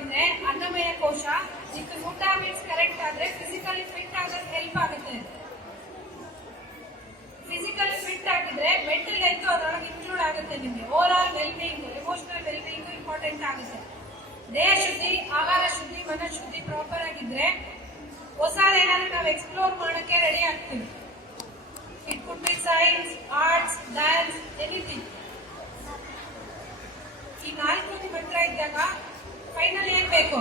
ಮಾಡಿದ್ರೆ ಅನ್ನಮಯ ಕೋಶ ನಿಮ್ಗೆ ಫುಡ್ ಹ್ಯಾಬಿಟ್ಸ್ ಕರೆಕ್ಟ್ ಆದ್ರೆ ಫಿಸಿಕಲಿ ಫಿಟ್ ಆಗೋದು ಹೆಲ್ಪ್ ಆಗುತ್ತೆ. ಫಿಸಿಕಲಿ ಫಿಟ್ ಆಗಿದ್ರೆ ಮೆಂಟಲ್ ಹೆಲ್ತ್ ಅದರೊಳಗೆ ಇನ್ಕ್ಲೂಡ್ ಆಗುತ್ತೆ. ನಿಮ್ಗೆ over all wellbeing, emotional wellbeing important ಆಗುತ್ತೆ. ದೇಹ ಶುದ್ಧಿ, ಆಹಾರ ಶುದ್ಧಿ, ಮನಃಶುದ್ಧಿ ಪ್ರಾಪರ್ ಆಗಿದ್ರೆ ಹೊಸದೇನಾದ್ರೂ ನಾವು ಎಕ್ಸ್ಪ್ಲೋರ್ ಮಾಡೋಕೆ ರೆಡಿ ಆಗ್ತೀವಿ. It could be science, arts, dance, anything. ಈ 4 ನಿಮ್ಮ ಹತ್ರ ಇದ್ದಾಗ ಫೈನಲ್ ಏನ್ ಬೇಕು?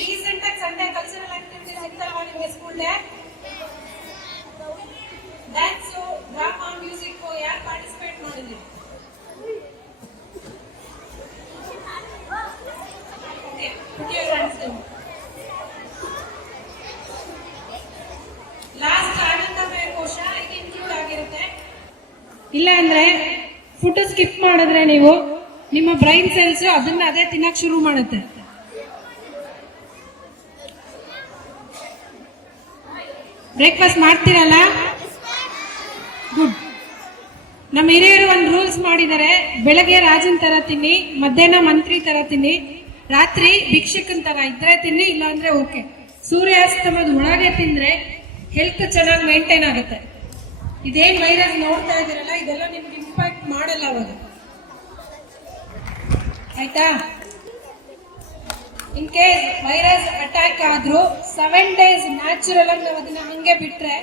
ರೀಸೆಂಟ್ ಆಗಿ ಸಂಡೇ ಕಲ್ಚರಲ್ ಆಕ್ಟಿವಿಟೀಸ್ ಇತ್ತಲ್ವಾ ನಿಮಗೆ school day? Dance, drama, music ಯಾರು ಪಾರ್ಟಿಸಿಪೇಟ್ ಮಾಡಿದ್ರಿ? ಲಾಸ್ಟ್ ಆನಂದಮಯ ಕೋಶ ಇದು ಇನ್ಕ್ಲೂಡ್ ಆಗಿರುತ್ತೆ. ಇಲ್ಲ ಅಂದ್ರೆ ಫುಡ್ ಸ್ಕಿಪ್ ಮಾಡಿದ್ರೆ ನೀವು ನಿಮ್ಮ ಬ್ರೈನ್ ಸೆಲ್ಸ್ ಅದನ್ನ ಅದೇ ತಿನ್ನಕ್ ಶುರು ಮಾಡುತ್ತೆ. ಬ್ರೇಕ್ಫಾಸ್ಟ್ ಮಾಡ್ತೀರಲ್ಲ? ಗುಡ್. ನಮ್ಮ ಹಿರಿಯರು ಒಂದು ರೂಲ್ಸ್ ಮಾಡಿದ್ದಾರೆ, ಬೆಳಗ್ಗೆ ರಾಜನ್ ತರ ತಿನ್ನಿ, ಮಧ್ಯಾಹ್ನ ಮಂತ್ರಿ ತರ ತಿನ್ನಿ, ರಾತ್ರಿ ಭಿಕ್ಷಕನ್ ತರ ಇದ್ರೆ ತಿನ್ನಿ, ಇಲ್ಲ ಅಂದ್ರೆ ಓಕೆ. ಸೂರ್ಯಾಸ್ತಮದ ಒಳಗೆ ತಿಂದ್ರೆ ಹೆಲ್ತ್ ಚೆನ್ನಾಗಿ ಮೇಂಟೈನ್ ಆಗುತ್ತೆ. ಇದೇನ್ ವೈರಸ್ ನೋಡ್ತಾ ಇದ್ದೀರಲ್ಲ, ಇದೆಲ್ಲ ನಿಮ್ಗೆ ಇಂಪ್ಯಾಕ್ಟ್ ಮಾಡಲ್ಲ ಅವಾಗ, ಆಯ್ತಾ? ಇನ್ ಕೇಸ್ ವೈರಸ್ ಅಟ್ಯಾಕ್ ಆದ್ರೂ 7 days ನ್ಯಾಚುರಲ್ ಆಗಿ ನಾವು ಅದನ್ನ ಹಂಗೆ ಬಿಟ್ರೆ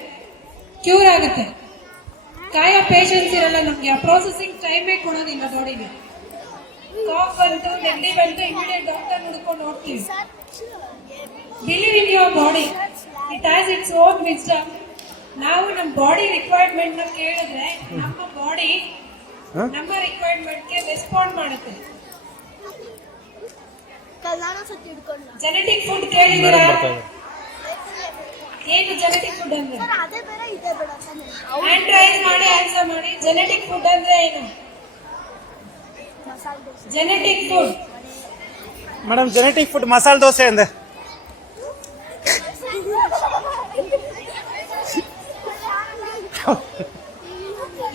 ಕ್ಯೂರ್ ಆಗುತ್ತೆ. ಕಾಯ ಪೇಷನ್ಸ್ ಇರಲ್ಲ ನಮ್ಗೆ, ಆ ಪ್ರೊಸೆಸಿಂಗ್ ಟೈಮೇ ಕೊಡೋದಿಲ್ಲ ಬಾಡಿಗೆ. ಕಾಫ್ ಬಂತು, ನೆಗಡಿ ಬಂತು, ಇಮಿಡಿಯೇಟ್ ಡಾಕ್ಟರ್ ಹುಡ್ಕೊಂಡು ಹೋಗ್ತೀವಿ. Believe in your body, it has its own wisdom. ನಾವು ನಮ್ಮ ಬಾಡಿ ರಿಕ್ವೈರ್ಮೆಂಟ್ ನ ಕೇಳಿದ್ರೆ ನಮ್ಮ ಬಾಡಿ ನಮ್ಮ ರಿಕ್ವೈರ್ಮೆಂಟ್ಗೆ ರೆಸ್ಪಾಂಡ್ ಮಾಡುತ್ತೆ. ಜೆನೆಟಿಕ್ ಫುಡ್ ಕೇಳಿದ್ದೀರಾ? ಏನು ಜೆನೆಟಿಕ್ ಫುಡ್ ಅಂದ್ರೆ? ಹ್ಯಾಂಡ್ ರೈಸ್ ಮಾಡಿ ಆನ್ಸರ್ ಮಾಡಿ. ಜೆನೆಟಿಕ್ ಫುಡ್ ಅಂದ್ರೆ ಏನು? Genetic food madam, genetic food masala ದೋಸೆ ಅಂದ್ರೆ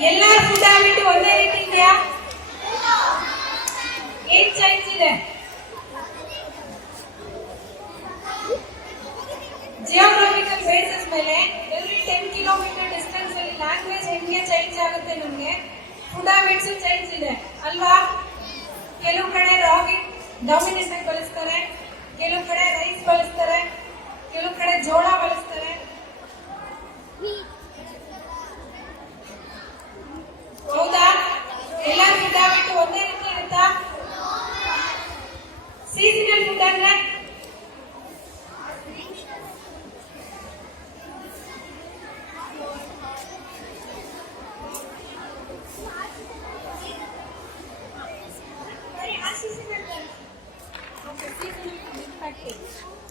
ಎಲ್ಲ ಫುಡ್ ಹ್ಯಾಬಿಟ್ ಒಂದೇ ರೀತಿ ಇದೆಯಾ? ಏನ್ ಚೇಂಜ್ ಇದೆ? ಜಿಯೋಗ್ರಫಿಕಲ್ ಬೇಸಿಸ್ ಮೇಲೆ ಎವ್ರಿ 10 ಕಿಲೋಮೀಟರ್ ಡಿಸ್ಟೆನ್ಸ್ ಅಲ್ಲಿ ಲ್ಯಾಂಗ್ವೇಜ್ ಹೆಂಗೆ ಚೇಂಜ್ ಆಗುತ್ತೆ, ನಮ್ಗೆ ಫುಡ್ ಹ್ಯಾಬಿಟ್ಸ್ ಚೇಂಜ್ ಇದೆ ಅಲ್ವಾ? ಕೆಲವು ಕಡೆ ರಾಗಿ ಡಾಮಿನೆಂಟ್ ಆಗಿ ಬಳಸ್ತಾರೆ, ಕೆಲವು ಕಡೆ ರೈಸ್ ಬಳಸ್ತಾರೆ, ಕೆಲವು ಕಡೆ ಜೋಳ ಬಳಸ್ತಾರೆ. ಹೌದಾ? ಎಲ್ಲ ಫುಡ್ ಹ್ಯಾಬಿಟ್ ಒಂದೇ ರೀತಿ ಇರುತ್ತಾ? ಸೀಸನಲ್ ಫುಡ್ ಅಂದ್ರೆ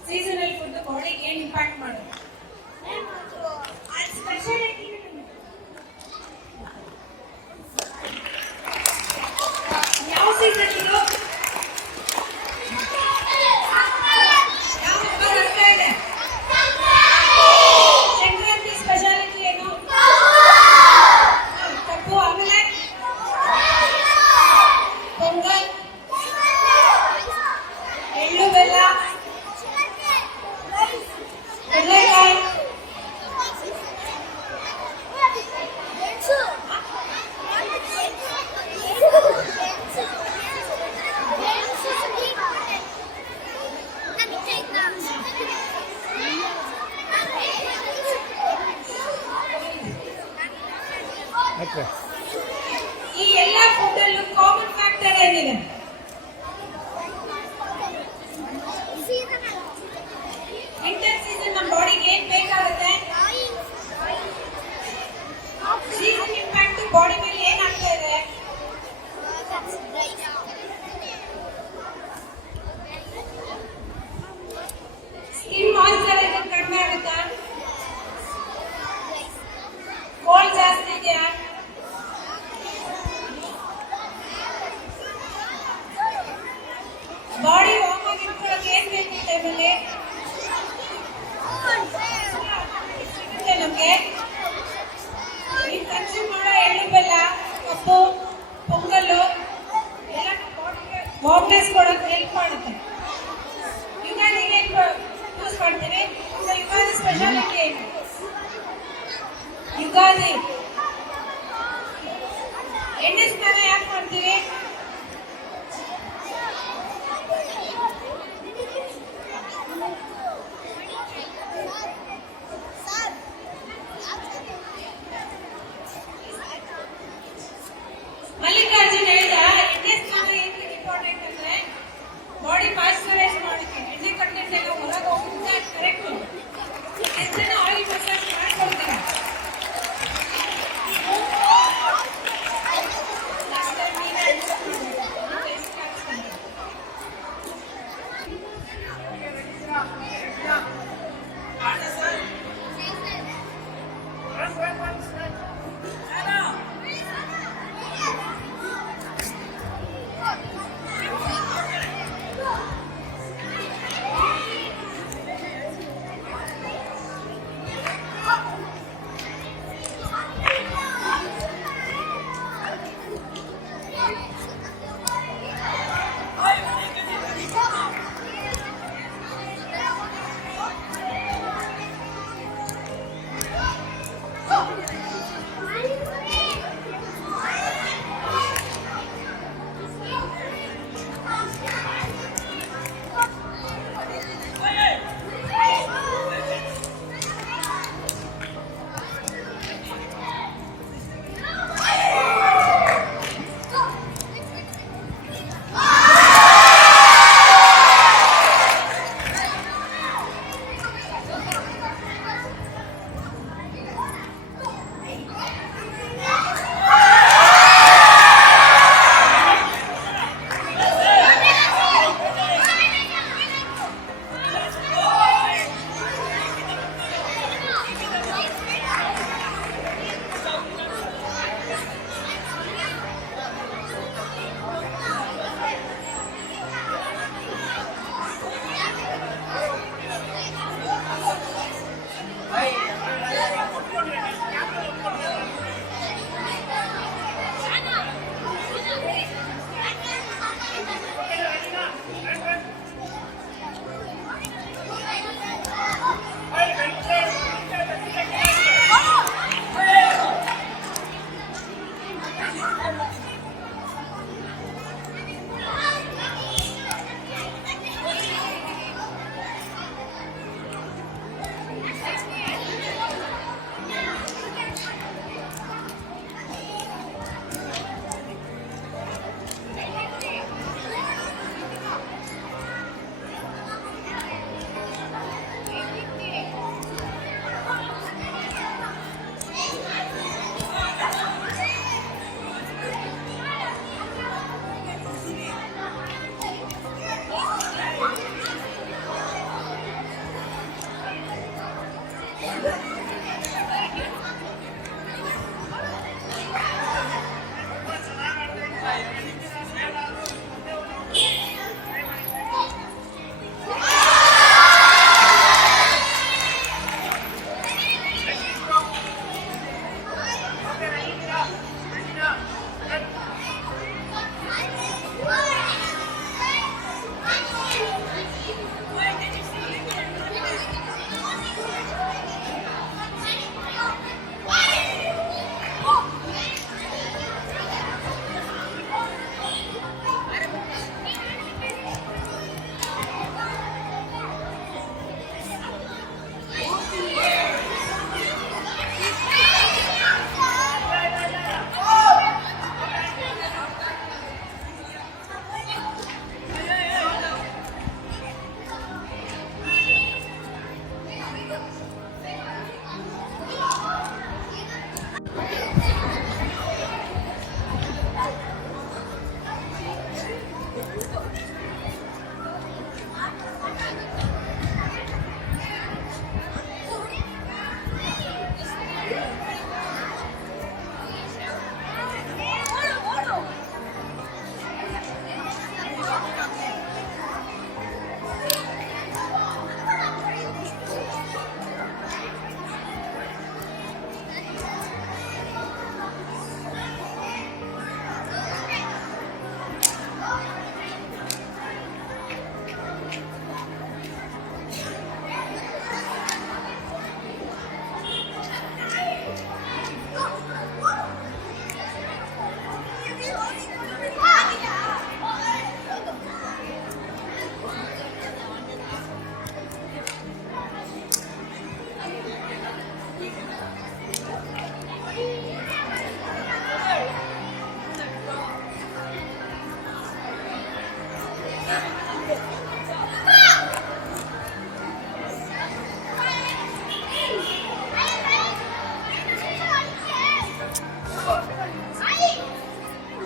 ಸೀಸನಲ್ ಫುಡ್ ಬಾಡಿಗೆ ಏನ್ ಇಂಪ್ಯಾಕ್ಟ್ ಮಾಡೋದು? ಯಾವ ಸೀಸನ್ ಇದು? ಯಾವ ಹಬ್ಬ ಬರ್ತಾ ಇದೆ? ಸಂಕ್ರಾಂತಿ ಸ್ಪೆಷಾಲಿಟಿ ಏನು? ಕಬ್ಬು, ಆಮೇಲೆ ಪೊಂಗಲ್, ಎಳ್ಳು ಬೆಲ್ಲ, ಕಡಲೆಕಾಯಿ. ಈ ಎಲ್ಲ ಫುಡ್ ಅಲ್ಲೂ ಕಾಮನ್ ಫ್ಯಾಕ್ಟರ್ ಏನಿದೆ? ವಿಂಟರ್ ಸೀಸನ್ ನಮ್ಮ ಬಾಡಿಗೆ ಏನ್ ಬೇಕಾಗುತ್ತೆ? ಸೀಸನ್ ಇಂಪ್ಯಾಕ್ಟ್ ಬಾಡಿ ಮೇಲೆ ಏನಾಗ್ತಾ ಇದೆ? ಸ್ಕಿನ್ ಮಾಯಿಶ್ಚರೈಸರ್ ಕಡಿಮೆ ಆಗುತ್ತಾ? ಕೋಲ್ಡ್ ಜಾಸ್ತಿ ಇದೆಯಾ? ಯುಗಾದಿ. ಎಣ್ಣೆ ಸ್ನಾನ ಯಾಕೆ ಮಾಡ್ತೀವಿ? ಮಲ್ಲಿಕಾರ್ಜುನ್ ಹೇಳ್ದ ಎಣ್ಣೆ ಸ್ನಾನ ಏಕೆ ಇಂಪಾರ್ಟೆಂಟ್ ಅಂದ್ರೆ ಬಾಡಿ ಮಾಯಿಶ್ಚರೈಸ್ ಮಾಡೋಕೆ. ಎಣ್ಣೆ ಕಂಟೆಂಟ್ ಎಲ್ಲ ಹೊರಗೆ ಹೋಗುತ್ತೆ, ಕರೆಕ್ಟ್. ಎಷ್ಟು ಜನ ಆಯಿಲ್ ಮಸಾಜ್ ಮಾಡ್ಕೊಳ್ತಾರೆ?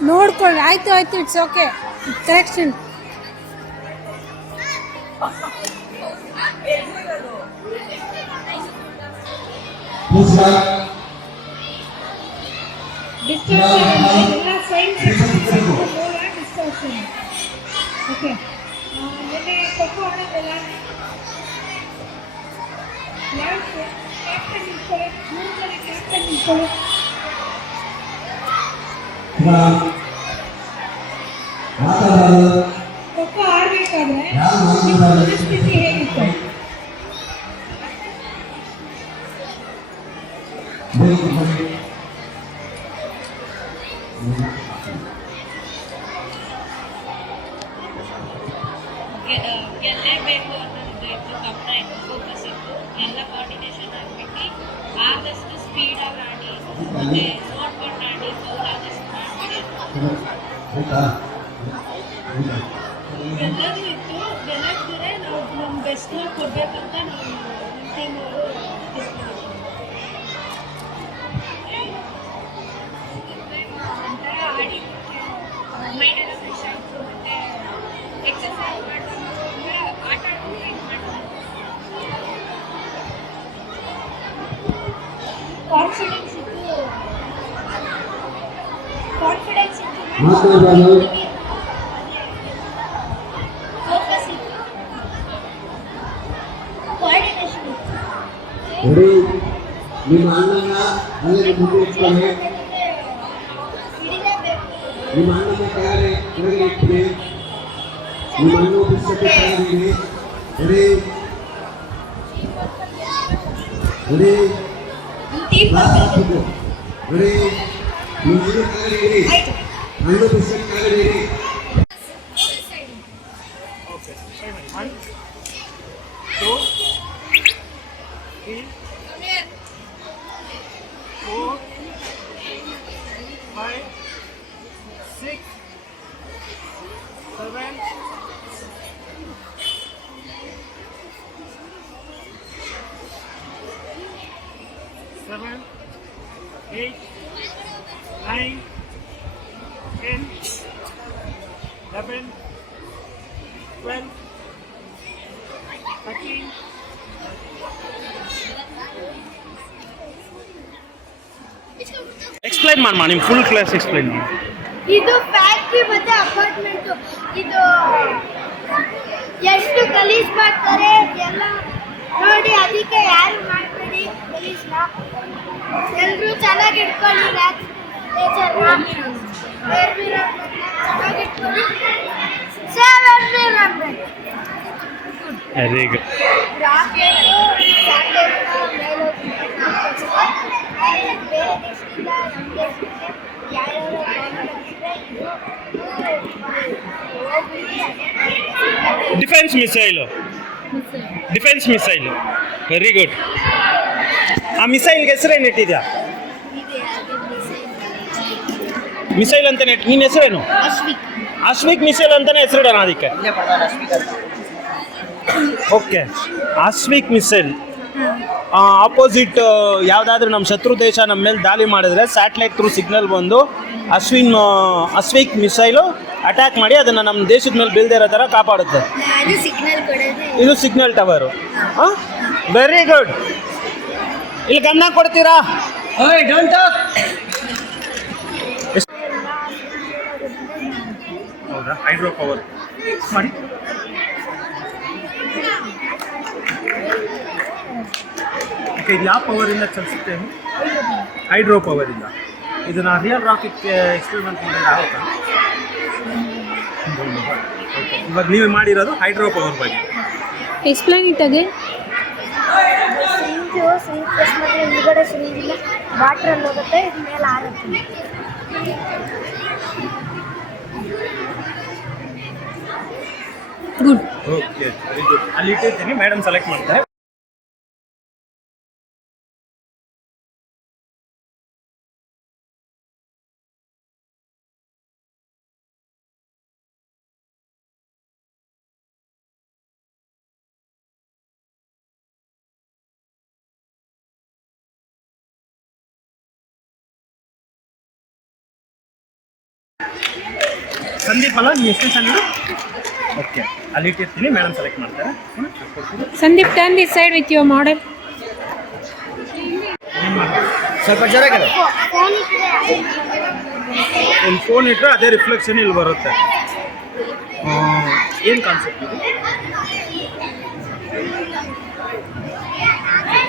ನೋಡ್ಕೊಳ್ಳಿ. ಆಯ್ತು ಆಯ್ತು, ಇಟ್ಸ್ ಓಕೆ. ಕರೆಕ್ಷನ್. ಡಿಸ್ಟರ್ಷನ್ ಎಲ್ಲ ಸೈನ್ಸ್ ಡಿಸ್ಟರ್ಷನ್. ಓಕೆ, ಮೊನ್ನೆ ಖೋಖೋ ಆಡಿದ್ರಲ್ಲ, ಕ್ಯಾಪ್ಟನ್ ನಿಂತ್ಕೊಳ್ಳಿ, 3 ಜನ ಕ್ಯಾಪ್ಟನ್ ನಿಂತ್ಕೊಳ್ಳಿ. ಖೋಖೋ ಆಡ್ಬೇಕಾದ್ರೆ ನಿಮ್ಮ ಮನಸ್ಥಿತಿ ಹೇಗಿತ್ತು? ಗೆಲ್ಲೇಬೇಕು ಅನ್ನೋದು ಇತ್ತು, ಕಮ್ಮಿ ಫೋಕಸ್ ಇತ್ತು, ಎಲ್ಲ ಕೋಆರ್ಡಿನೇಷನ್ ಆಗಿಬಿಟ್ಟು ಆದಷ್ಟು ಸ್ಪೀಡಾಗಿ ಆಡಿ ಮತ್ತೆ ನೋಡ್ಕೊಂಡು ಆಡಿ ಫೌಲ್ ಆದಷ್ಟು ಮಾಡಬೇಡಿ. ಎಲ್ಲದೂ ಇತ್ತು. ಗೆಲ್ಲದಿದ್ರೆ ನಾವು ನಮ್ಮ ಬೆಸ್ಟ್ನ ಕೊಡಬೇಕಂತ ನಾವು ನಮ್ಮ ಟೀಮ್ ಅವರು ಒಂಥರ ಆಡಿ ಮೈಂಡ್ ಎಲ್ಲ ಫ್ರೆಶ್ ಆಯಿತು. ಮತ್ತು ಎಕ್ಸಸೈಸ್ ಮಾಡಿದಾಗ ಆಟ ಆಡ್ಕೊಂಡು ಇದು ಮಾಡ್ತಾರೆ. ಕಾನ್ಫಿಡೆನ್ಸ್ ಇತ್ತು, ಕಾನ್ಫಿಡೆನ್ಸ್ ಇತ್ತು, ಫೋಕಸ್ ಇತ್ತು, ಕೋಆರ್ಡಿನೇಷನ್ ಇತ್ತು. ನಿಮ್ಮ ಅಣ್ಣನ ಅಲ್ಲೇ ಮುಂದೆ ಇಟ್ಕೊಳ್ಳಿ. ನಿಮ್ಮ ಅಣ್ಣನ ಕೆಳಗೆ ಇಟ್ಬಿಡಿ. ನಿಮ್ಮ ಅಣ್ಣ ಪುಸ್ತಕ ಕೆಳಗೆ ಇಡಿ. ನಿಮ್ಮ ಅಣ್ಣ ಕೆಳಗೆ ಇಡಿ. ಅಣ್ಣ ಪುಸ್ತಕ ಕೆಳಗೆ ಇಡಿ. Okay. 1, 2, 3, 4, 5, 6, 7, 8, 9, 10, 11, 12, 13. ಎಕ್ಸ್ಪ್ಲೈನ್ ಮಾಡಮ್ಮ, ನಿಮ್ಮ ಫುಲ್ ಕ್ಲಾಸ್ ಎಕ್ಸ್ಪ್ಲೈನ್ ಮಾಡಿ. ಇದು ಫ್ಯಾಕ್ಟ್ರಿ ಮತ್ತೆ ಅಪಾರ್ಟ್ಮೆಂಟ್. ಇದು ಎಷ್ಟು ಗಲೀಜ್ ಮಾಡ್ತಾರೆ ಎಲ್ಲ ನೋಡಿ, ಅದಕ್ಕೆ ಯಾರು ಮಾಡಬೇಡಿ ಗಲೀಜ್ನ. ಎಲ್ಲರೂ ಚೆನ್ನಾಗಿ ಇಟ್ಕೊಳ್ಳಿ ನೇಚರ್ನ. ಚೆನ್ನಾಗಿ ಇಟ್ಕೊಳ್ಳಿ. Save environment. Very good. Rocket ಬೇರೆ ದೇಶದಿಂದ ನಮ್ಮ ದೇಶಕ್ಕೆ ಯಾರ್ಯಾರು ಡಿಫೆನ್ಸ್ ಮಿಸೈಲು ವೆರಿ ಗುಡ್. ಆ ಮಿಸೈಲ್ಗೆ ಹೆಸರೇನು ಇಟ್ಟಿದ್ಯಾ? ಮಿಸೈಲ್ ಅಂತಾನೆ ನಿನ್ನ ಹೆಸರೇನು? ಅಶ್ವಿಕ್ ಮಿಸೈಲ್ ಅಂತಾನೆ ಹೆಸರಿಡೋಣ ಅದಕ್ಕೆ. ಓಕೆ, ಅಶ್ವಿಕ್ ಮಿಸೈಲ್. ಆಪೋಸಿಟ್ ಯಾವುದಾದ್ರೂ ನಮ್ಮ ಶತ್ರು ದೇಶ ನಮ್ಮ ಮೇಲೆ ದಾಳಿ ಮಾಡಿದ್ರೆ ಸ್ಯಾಟಲೈಟ್ ಥ್ರೂ ಸಿಗ್ನಲ್ ಬಂದು ಅಶ್ವಿಕ್ ಮಿಸೈಲು ಅಟ್ಯಾಕ್ ಮಾಡಿ ಅದನ್ನು ನಮ್ಮ ದೇಶದ ಮೇಲೆ ಬೀಳದೇ ಇರೋ ಥರ ಕಾಪಾಡುತ್ತೆ. ಇದು ಸಿಗ್ನಲ್ ಟವರು. Very good. ಇಲ್ಲಿ ಗಮನ ಕೊಡ್ತೀರಾ? ಹೌದಾ? ಹೈಡ್ರೋ ಪವರ್ ಮಾಡಿ. ಓಕೆ, ಇದು ಯಾವ ಪವರಿಂದ ಚಲಿಸುತ್ತೆ? ಹೈಡ್ರೋ ಪವರಿಂದ. ಇದನ್ನು ರಿಯಲ್ ರಾಕೆಟ್ಗೆ ಎಕ್ಸ್ಪೆರಿಮೆಂಟ್ ಮಾಡಿದ್ರೆ ಆಗುತ್ತಾ? ಇವಾಗ ನೀವು ಮಾಡಿರೋದು ಹೈಡ್ರೋ ಪವರ್ ಬಗ್ಗೆ. Explain it again. Sink plus ಮತ್ತೆ ಹಿಂದ್ಗಡೆ ಸಿಂಗಿಲ್ಲ, ವಾಟ್ರಲ್ಲಿ ಹೋಗುತ್ತೆ, ಇದು ಮೇಲೆ ಆರುತ್ತೆ. ಗುಡ್. Okay, very good. ಅಲ್ಲಿ ಇಟ್ಟಿರ್ತೀನಿ, ಮೇಡಮ್ ಸೆಲೆಕ್ಟ್ ಮಾಡ್ತಾರೆ. ಸಂದೀಪ್ ಅಲ್ಲ ನೀವು ಎಷ್ಟನೇ ಸ್ಟ್ಯಾಂಡರ್ಡು? ಓಕೆ ಅಲ್ಲಿ ಇಟ್ಟಿರ್ತೀನಿ, ಮೇಡಮ್ ಸೆಲೆಕ್ಟ್ ಮಾಡ್ತಾರೆ. Sandeep turn this side with your model. ಸ್ವಲ್ಪ ಜೋರಾಗಿದೆ. ಫೋನ್ ಇಟ್ಟರೆ ಒಂದು ಫೋನ್ ಇಟ್ಟರೆ ಅದೇ ರಿಫ್ಲೆಕ್ಷನ್ ಇಲ್ಲಿ ಬರುತ್ತೆ. ಏನು ಕಾನ್ಸೆಪ್ಟ್ ಇದು?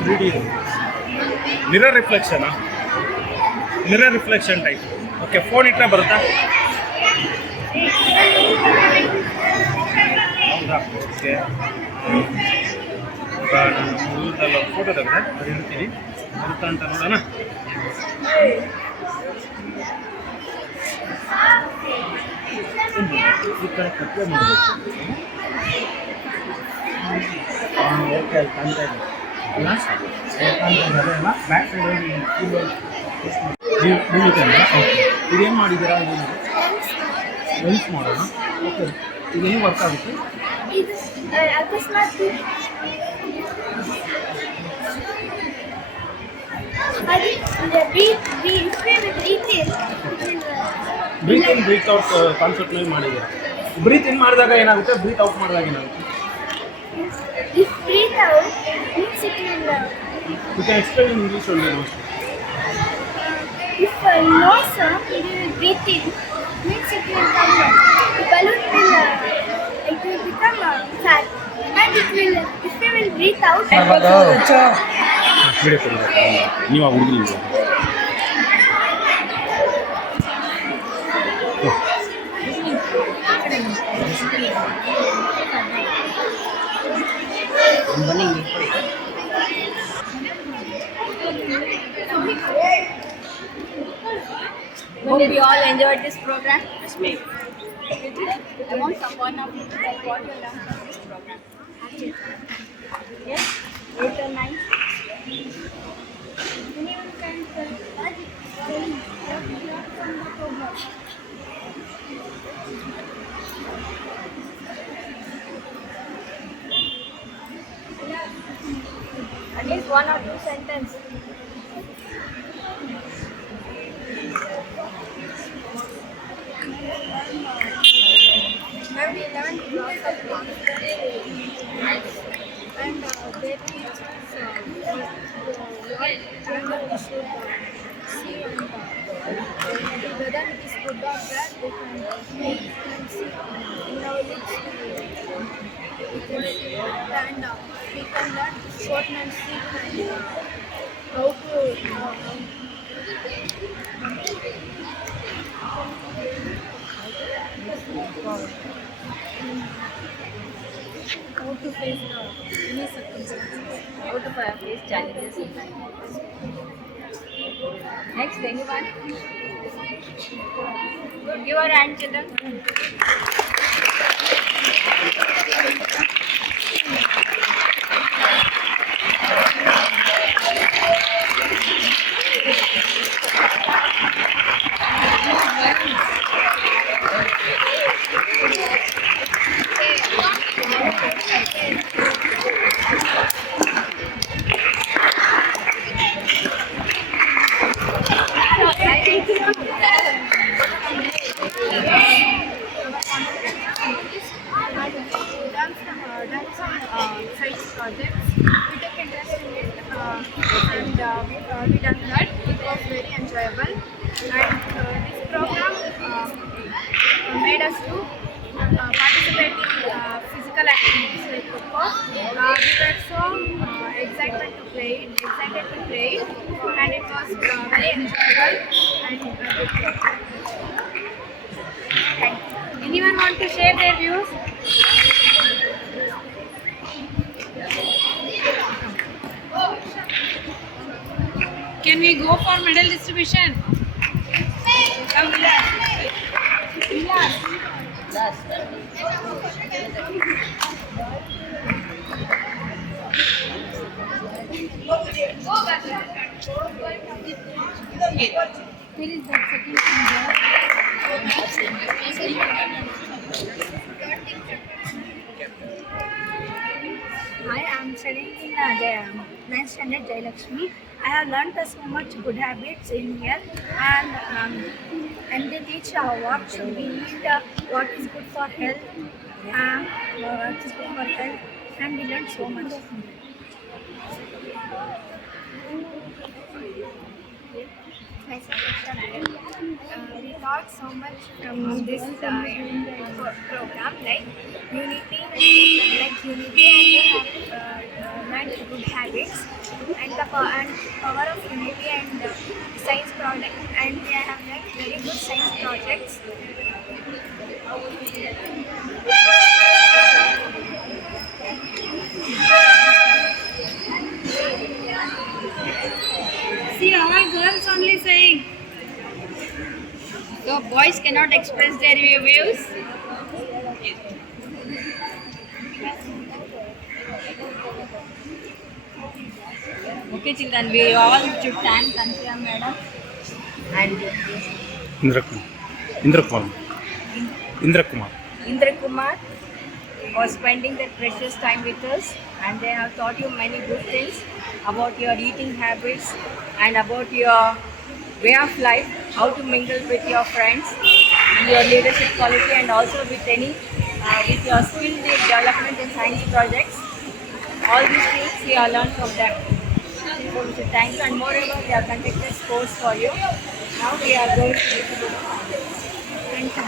3D ಮಿರರ್ ರಿಫ್ಲೆಕ್ಷನಾ? Mirror reflection type. Okay, phone ಇಟ್ಟರೆ ಬರುತ್ತಾ? ಹೌದಾ? ಓಕೆ, ನಾನು ಊರದಲ್ಲ ಫೋಟೋ ತೆಗೆದೆ, ಅದು ಇಡ್ತೀನಿ. ಬರುತ್ತಾ ಅಂತ ನೋಡೋಣ. ಈ ಕಡೆ ಕಪ್ಪೆ ಮಾಡಬೇಕು. ಓಕೆ, ಅಲ್ಲಿ ಕಾಣ್ತಾ ಇದೆ. ಗ್ಲಾಸ್ ಕಾಣ್ತಾ ಇದ್ದಾರೆ ಅಲ್ಲ, ಬ್ಯಾಕ್ ಸೈಡಲ್ಲಿ ಓಕೆ. ಇದೇನು ಮಾಡಿದ್ದೀರಾ? ಲೆನ್ಸ್ ಮಾಡೋಣ. ಓಕೆ, ಇದೇನು ವರ್ಕ್ ಆಗುತ್ತೆ? ಇದು ಅಕಸ್ಮಾತ್ ಅದು ಬ್ರೀತ್ ಇನ್ ಬ್ರೀತ್ ಔಟ್ ಕಾನ್ಸೆಪ್ಟ್ ಮೇಲೆ ಮಾಡಿದ್ದೀರಾ. ಬ್ರೀತ್ ಇನ್ ಮಾಡಿದಾಗ ಏನಾಗುತ್ತೆ, ಬ್ರೀತ್ ಔಟ್ ಮಾಡಿದಾಗ ಏನಾಗುತ್ತೆ? if breathe out means it will you can explain in English only. if nose it will breathe in means it will come the balloon will it will become fat and it will if we will breathe out video ಕೊಡಬೇಕು ನೀವು ಆ ಹುಡುಗರು. Hope you all enjoyed this program. I want someone of you to tell what you learned from this program. Yes, 8 or 9. anyone can tell what you learned from the program. At least 1 or 2 sentences. Maybe 11 blocks of blocks. And they teach us what angle we should see and whether it is good or bad we can see in our lips we can see and we can learn sportsmanship and how to face any circumstances. How to face challenges in life. Next, anyone? Give your hand, children. Science projects. We took interest in it and we done that. It was very enjoyable and this program made us to participate in physical activities like football. We were so excited to play it and it was very enjoyable and good. Thank you. Anyone want to share their views? Can we go for medal distribution? Come Where is that second finger? I am studying in 9th standard Jayalakshmi. I have learned so much good habits in here, and they teach what should we eat, what is good for health, what is good for health, and we learned so much. Myself, we got so much from this program, like unity and learned good habits and the power of unity and science project, and we have like very good science projects. See, all girls only saying. So boys cannot express their views. Okay, children, we all should thank Kansiya madam and Indra Kumar. Indra Kumar for spending their precious time with us, and they have taught you many good things about your eating habits and about your way of life, how to mingle with your friends, your leadership quality, and also with with your skill development in science projects. All these things we have learned from them. So we should thank you, and moreover we have conducted sports for you. Now we are going to thank you.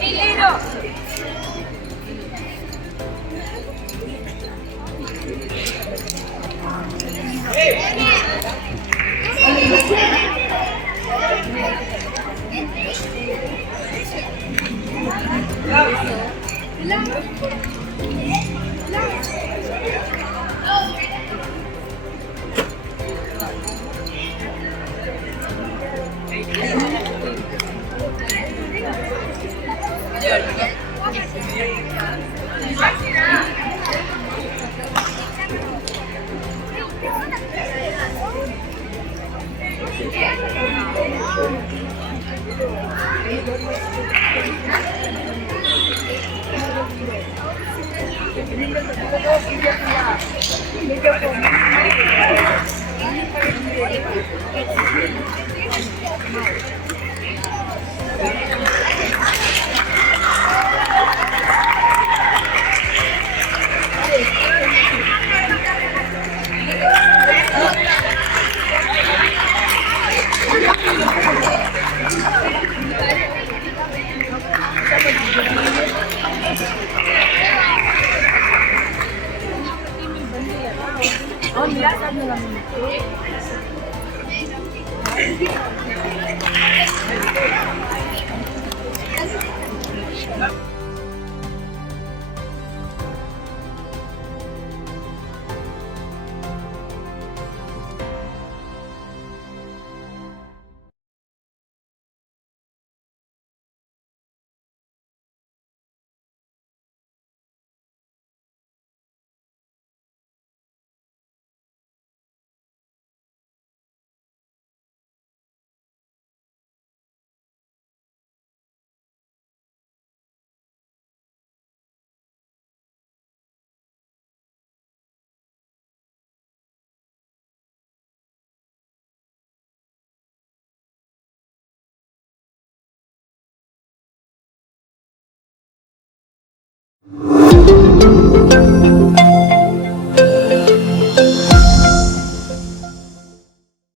Video.